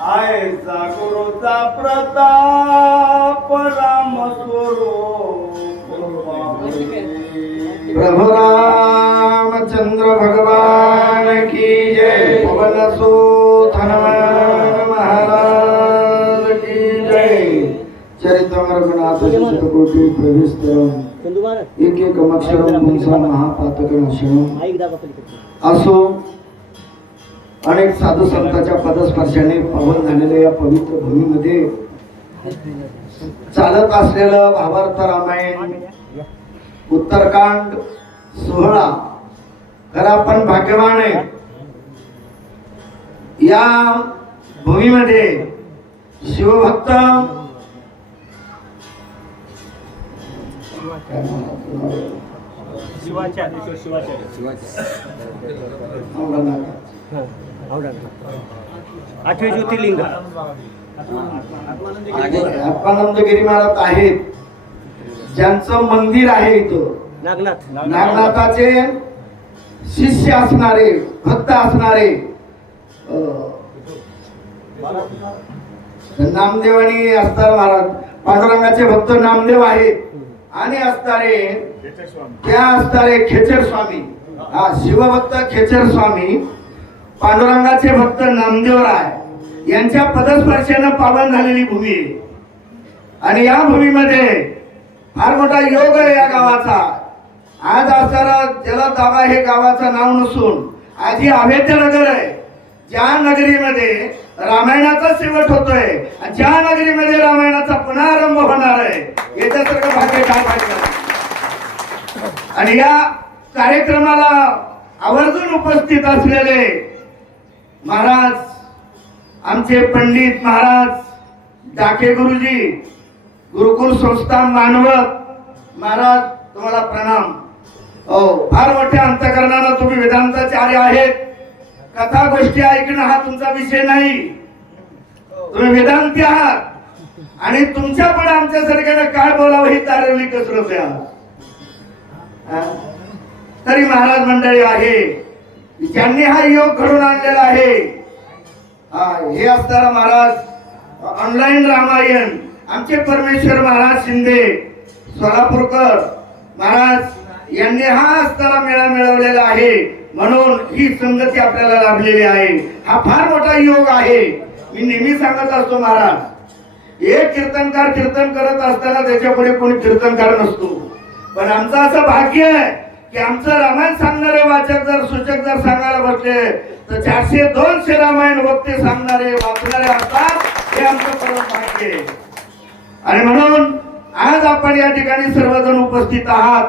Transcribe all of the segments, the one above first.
आयचा गुरुचा प्रताप राम स्वरूप. प्रभु रामचंद्र भगवान की जय. पवन सूत हनुमान महाराज की जय. चरितम रघुनाथ कोटी प्रविष्ट. एक एक अक्षर महापातक असो अनेक साधू संतांच्या पदस्पर्शाने पावन झालेल्या या पवित्र भूमीमध्ये चालत असलेलं भावार्थ रामायण उत्तरकांड सोहळा खरं आपण भाग्यवान आहे. या भूमीमध्ये शिवभक्त आठवे ज्योतिर्लिंग. आत्मानंदगिरी महाराज आहेत. ज्यांचं मंदिर आहे इथं. नागनाथ. नागनाथाचे शिष्य असणारे भक्त असणारे नामदेव आणि असतार महाराज. पांडुरंगाचे भक्त नामदेव आहेत. आणि असणारे त्या असणारे खेचर स्वामी. हा शिवभक्त खेचर स्वामी पांडुरंगाचे भक्त नामदेवराय यांच्या पदस्पर्शानं पावन झालेली भूमी. आहे आणि या भूमीमध्ये फार मोठा योग आहे या गावाचा. आज असणारा ज्याला दावा हे गावाचं नाव नसून आज ही अभेद्य नगर आहे. ज्या नगरीमध्ये रामायणाचा शेवट होतोय आणि ज्या नगरीमध्ये रामायणाचा पुन्हा आरंभ होणार आहे याच्यासारखं भाग्य काय पाहिजे आणि या कार्यक्रमाला आवर्जून उपस्थित असलेले महाराज आमचे पंडित महाराज डाके गुरुजी गुरुकुल संस्था मानवत महाराज तुम्हाला प्रणाम. हो फार मोठ्या अंतकरणानं तुम्ही वेदांताचार्य आहेत. कथा गोष्टी ऐकणं हा तुमचा विषय नाही. तुम्ही वेदांती आहात. आणि तुमच्या पण आमच्या सारख्यानं काय बोलावं ही तारवली कसरत तरी महाराज मंडळी आहे. ज्यांनी हा योग घडून आणलेला आहे हा, हे असताना महाराज ऑनलाईन रामायण आमचे परमेश्वर महाराज शिंदे सोलापूरकर महाराज यांनी हा असताना मेळा मिळवलेला आहे म्हणून ही संगती आपल्याला लाभलेली आहे. हा फार मोठा योग आहे. मी नेहमी सांगत असतो महाराज एक कीर्तनकार कीर्तन करत असताना त्याच्या पुढे कोणी कीर्तनकार नसतो. पण आमचं असं भाग्य आहे की आमचं रामायण सांगणारे वाचक जर सूचक जर सांगायला बसले तर चारशे दोनशे रामायण वक्ते सांगणारे वाचणारे असतात हे आमचं परत भाग्य आणि म्हणून आज आपण या ठिकाणी सर्वजण उपस्थित आहात.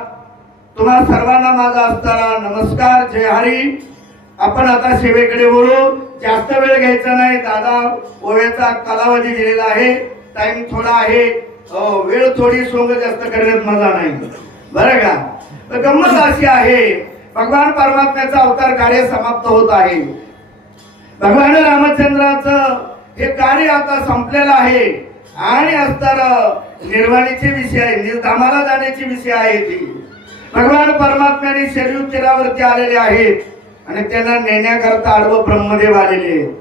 तुम्हा सर्वांना माझा असताना नमस्कार जय हरी. आपण आता सेवेकडे बोलू जास्त वेळ घ्यायचा नाही दादा ओव्याचा कालावधी दिलेला आहे. टाइम थोडा आहे. वेळ थोडी सोंग जास्त करण्यात मजा नाही. बरं का? तर गंमत अशी आहे भगवान परमात्म्याचा अवतार कार्य समाप्त होत आहे. भगवान रामचंद्राचं हे कार्य आता संपलेलं आहे. आणि असताना निर्वाणीचे विषय आहे निर्धामाला जाण्याची विषय आहे ती. भगवान परमात्म्याने शरीर तीरावरती आलेले आहेत आणि त्यांना नेण्याकरता आडवं ब्रह्मदेव आलेले आहेत.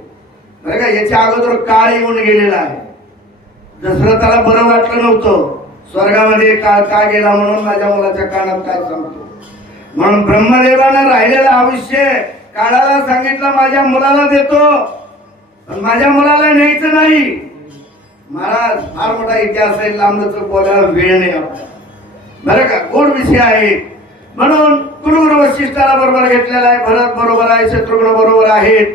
बरं का? याच्या अगोदर काळ येऊन गेलेला आहे. दसरथाला बरं वाटलं नव्हतं. स्वर्गामध्ये काळ का गेला म्हणून माझ्या मुलाच्या कानात काय सांगतो? म्हणून ब्रह्मदेवानं राहिलेलं आयुष्य काळाला सांगितलं माझ्या मुलाला देतो. पण माझ्या मुलाला न्यायचं नाही. महाराज फार मोठा इतिहास आहे लांबच बोलायला वेळ नाही आपला बरं का? गोड विषय आहे. म्हणून गुरुगुरु वशिष्ठाला बरोबर घेतलेला आहे भरत बरोबर आहे शत्रुघ्न बरोबर आहेत.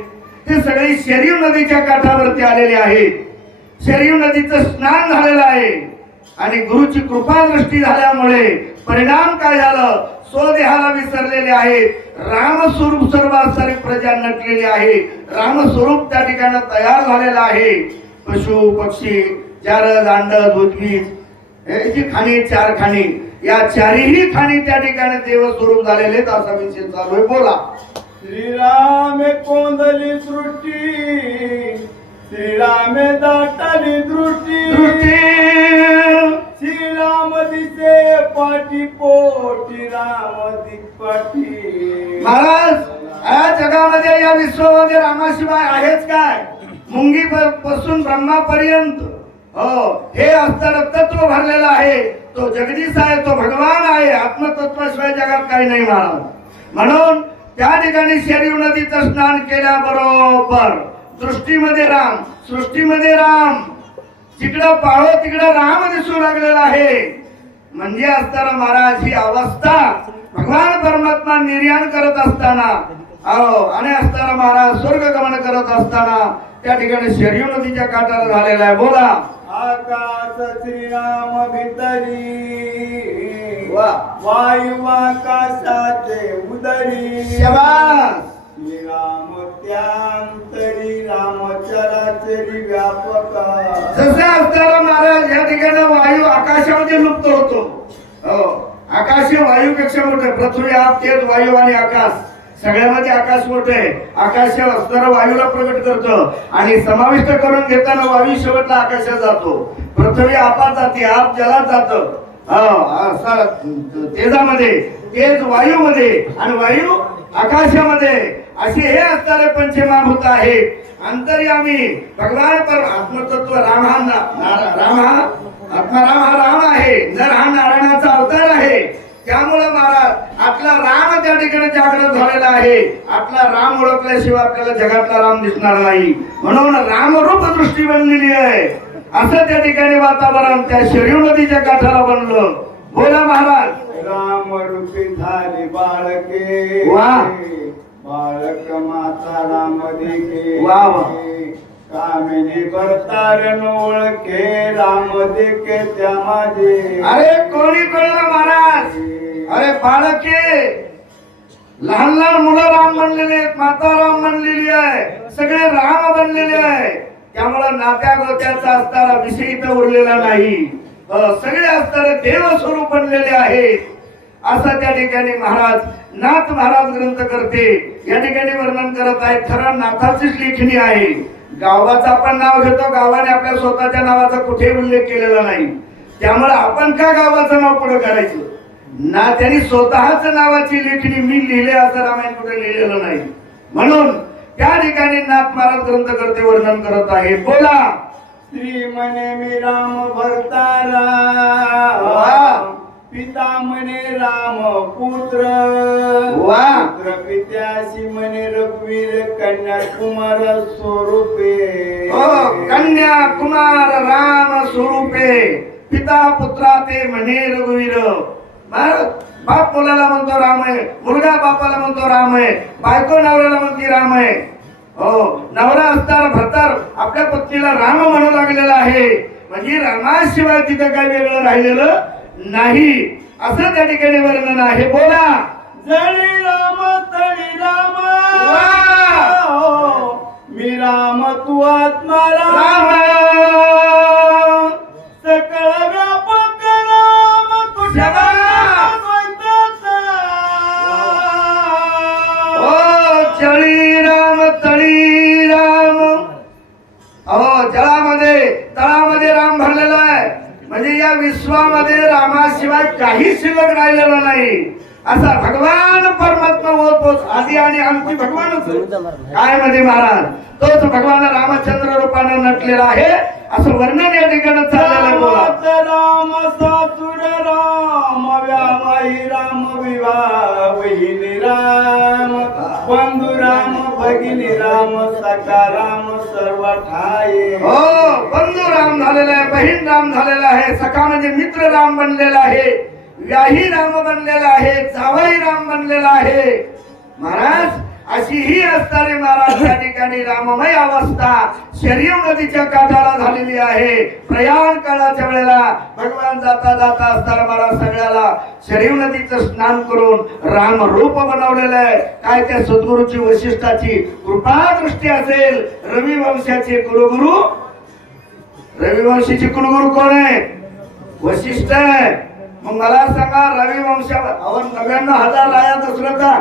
ते सगळे शरीर नदीच्या काठावरती आलेले आहेत. शरीर नदीचं स्नान झालेलं आहे. आणि गुरुची कृपादृष्टी झाल्यामुळे परिणाम काय झालं? स्वदेहाला विसरलेले आहे रामस्वरूप सर्व सारी प्रजा नटलेली आहे. रामस्वरूप त्या ठिकाणी तयार झालेलं आहे. पशु पक्षी चारज अंड उद्वीज हे जी खाणी चार खाणी या चारही खाणी त्या ठिकाणी देवस्वरूप झालेले आहेत असा विषय चालू आहे. बोला. श्रीरामे कोंदली सृष्टी श्रीरामे दाट दिसे पोटी राम दिपाठी महाराज या जगामध्ये या विश्वामध्ये रामाशिवाय आहेच काय? मुंगी पासून ब्रह्मापर्यंत. हो हे असताना तत्व भरलेलं आहे. तो जगदीश आहे तो भगवान आहे आत्मतत्वाशिवाय जगात काही नाही महाराज. म्हणून त्या ठिकाणी शरीर नदीचं स्नान केल्याबरोबर सृष्टीमध्ये राम सृष्टीमध्ये राम. तिकडं पाळो तिकडं राम दिसू लागलेला आहे. म्हणजे असताना महाराज ही अवस्था भगवान परमात्मा निर्याण करत असताना अहो आणि असताना महाराज स्वर्ग गमन करत असताना त्या ठिकाणी शरीर नदीच्या काठाला झालेला आहे बोला आकाश श्रीराम भितरी वा. वायू आकाशाचे उदरी शबास. श्रीराम त्यांतरी राम चराचरी व्यापक जसं असताना महाराज ठिकाणी वायू आकाशामध्ये लुप्त होतो. हो, आकाश हे वायूपेक्षा मोठे पृथ्वी आप तेज वायू आणि आकाश. सगळ्यामध्ये आकाश मोठे आकाश हे असणारं वायूला प्रकट करतं. आणि समाविष्ट करून घेताना वायू शेवटला आकाशात जातो. पृथ्वी आपात जाते. आप जलात जात. हो, तेजामध्ये तेज वायूमध्ये आणि वायू आकाशामध्ये असे हे असणारे पंचमहाभूत आहेत. अंतर्यामी भगवान पर आत्मतत्व राम हा राम हा आत्माराम हा राम आहे. नर हा नारायणाचा अवतार आहे. त्यामुळे महाराज आपला राम त्या ठिकाणी जागृत झालेला आहे. आपला राम ओळखल्याशिवाय आपल्याला जगातला राम दिसणार नाही. म्हणून रामरूप दृष्टी बनलेली आहे. असं त्या ठिकाणी वातावरण त्या शरीर नदीच्या काठाला बनलं. बोला महाराज. राम रूपी झाली बाळके. वा. बाळक माता राम देखे वा. कामिनी भरतार ओळखे राम देखे त्या माझे अरे कोणी कळलं महाराज? अरे बाळके लहान लहान मुलं राम बनलेले आहेत माता राम बनलेली आहे सगळे राम बनलेले आहे. त्यामुळं नात्या गोत्याचा असताना विषय इथं उरलेला नाही. सगळे असणारे देव स्वरूप बनलेले आहेत. असं त्या ठिकाणी महाराज नाथ महाराज ग्रंथ करते. या ठिकाणी वर्णन करत आहेत खरं नाथाचीच लेखणी आहे. गावाचं आपण नाव घेतो गावाने आपल्या स्वतःच्या नावाचा कुठेही उल्लेख केलेला नाही. त्यामुळे आपण का गावाचं नाव पुढे करायचं ना त्यांनी स्वतःच नावाची लेखणी मी लिहिले असं रामायण कुठे लिहिलेलं नाही. म्हणून त्या ठिकाणी नाथ महाराज ग्रंथ करते वर्णन करत आहे. बोला. श्री म्हणे मी राम भरतारा. पिता म्हणे राम पुत्र. वा. पुत्र पित्याशी म्हणे रघुवीर कन्या कुमार स्वरूपे. ओ कन्या कुमार राम स्वरूपे. पिता पुत्रा ते म्हणे रघुवीर. बाप मुलाला म्हणतो राम आहे मुलगा बापाला म्हणतो राम आहे बायको नवऱ्याला म्हणते राम आहे. हो नवरा असताना भरतार आपल्या पत्नीला राम म्हणू लागलेला आहे. म्हणजे रामाशिवाय तिथं काही वेगळं राहिलेलं नाही. असं त्या ठिकाणी वर्णन आहे. बोला. जळी राम तळी राम. वा. मी राम तू आत्मा राम. विश्वामध्ये रामाशिवाय काही शिल्लक राहिलेलं नाही असा भगवान परमात्मा होतोच आधी आणि आमची भगवानच काय मध्ये महाराज तोच भगवान रामचंद्र रूपानं नटलेला आहे असं वर्णन या ठिकाणी चाललेलं बोला राम राम व्यामाई राम विवाह वहिनी राम बंधू राम भगिनी राम सखा राम सर्व ठाये हो बंधू राम झालेला आहे बहीण राम झालेला आहे सखा म्हणजे मित्र राम बनलेला आहे व्याही राम बनलेला आहे जावाई राम बनलेला आहे. महाराज अशी ही असणारे महाराज त्या ठिकाणी राममय अवस्था शरीर नदीच्या काठाला झालेली आहे. प्रयाण काळाच्या वेळेला भगवान जाता जाता असताना महाराज सगळ्याला शरीर नदीचं स्नान करून राम रूप बनवलेलं आहे. काय त्या सद्गुरूची वैशिष्ट्याची कृपा दृष्टी असेल? रवी वंशाचे कुलगुरु? रविवंशीचे कुलगुरु कोण आहे? वशिष्ठ आहे. मग मला सांगा रवी वंशा नव्याण्णव हजार राजा दशरथा.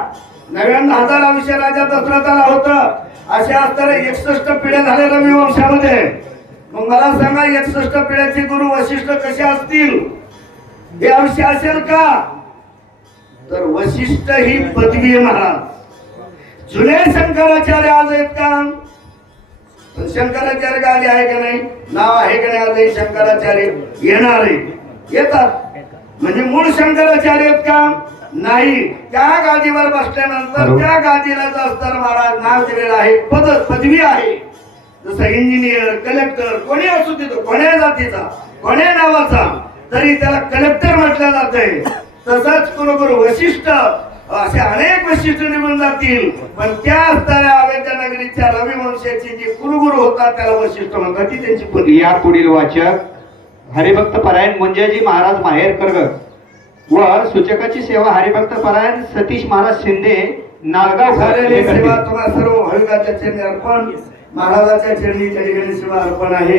नव्याण्णव हजार आयुष्य राजा दशरथाला होत. असे असताना एकसष्ट पिढ्या झाल्या मी वंशामध्ये मग मला सांगा एकसष्ट पिढ्याचे गुरु वशिष्ठ कसे असतील? हे आयुष्य असेल का? तर वशिष्ठ ही पदवी आहे महाराज. जुने शंकराचार्य आज आहेत का? शंकराचार्य शंकराचार्य गादी आहे का नाही? नाव आहे का नाही आजही शंकराचार्य येणार. आहे येतात. म्हणजे मूळ शंकराचार्य आहेत का? नाही त्या गादीवर बसल्यानंतर त्या गादीला असताना महाराज नाव दिलेलं आहे पद पदवी आहे. जसं इंजिनियर कलेक्टर कोणी असू देतो कोण्या जातीचा कोण्या नावाचा तरी त्याला कलेक्टर म्हटलं जातंय. तसंच कुलगुरु वशिष्ठ असे अनेक वैशिष्ट्य निघून जातील. पण त्या असणाऱ्या अवैध नगरीच्या रविवंशाची जी कुलगुरु होता त्याला वशिष्ठ म्हणतात. ती त्यांची पदवी. या पुढील वाचक हरिभक्त परायण मुंजाजी महाराज माहेरकर व सूचकाची सेवा हरिभक्त परायण सतीश महाराज शिंदे नाळगाव झालेली सेवा तुम्हाला सर्व हरिदाच्या चरणी अर्पण महाराजाच्या चरणी त्या ठिकाणी सेवा अर्पण आहे.